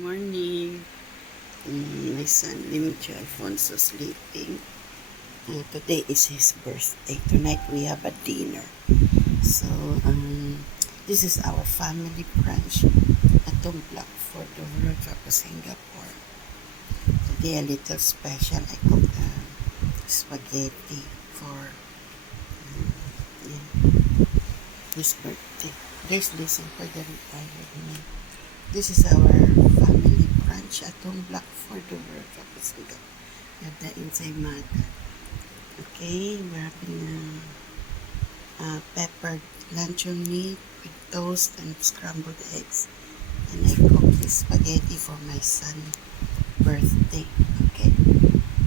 Morning. My son Dimitri Alfonso sleeping. Today is his birthday. Tonight we have a dinner. So, this is our family brunch at Tumplak for the World Cup of Singapore. Today a little special. I cooked spaghetti for his birthday. There's Listen for the retired man. This is our family brunch at Tumplak for the World Cup of Singapore. We have the inside mata. Okay, we're having peppered luncheon meat with toast and scrambled eggs. And I cooked this spaghetti for my son's birthday. Okay,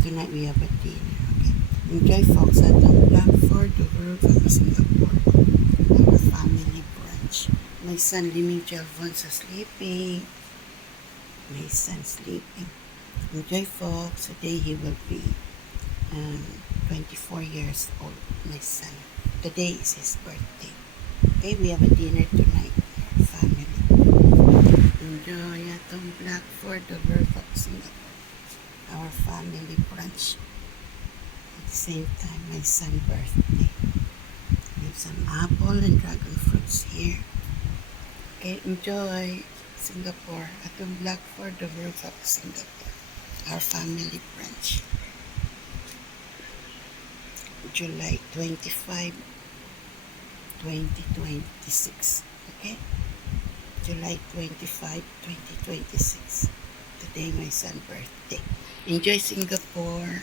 tonight we have a dinner. Okay, enjoy folks at Tumplak for the World Cup of Singapore. Our family brunch. My son Dimitri Alfonso sleeping. My son sleeping. Enjoy folks. Today he will be 24 years old. My son. Today is his birthday. Okay, we have a dinner tonight. Our family. Enjoy at Tumplak for the World Cup Singapore. Our family brunch. At the same time, my son's birthday. We have some apple and dragon fruits here. Okay, enjoy Singapore at Tumplak for the World Cup Singapore. Our family brunch. July 25, 2026. Okay? July 25, 2026. Today my son's birthday. Enjoy Singapore.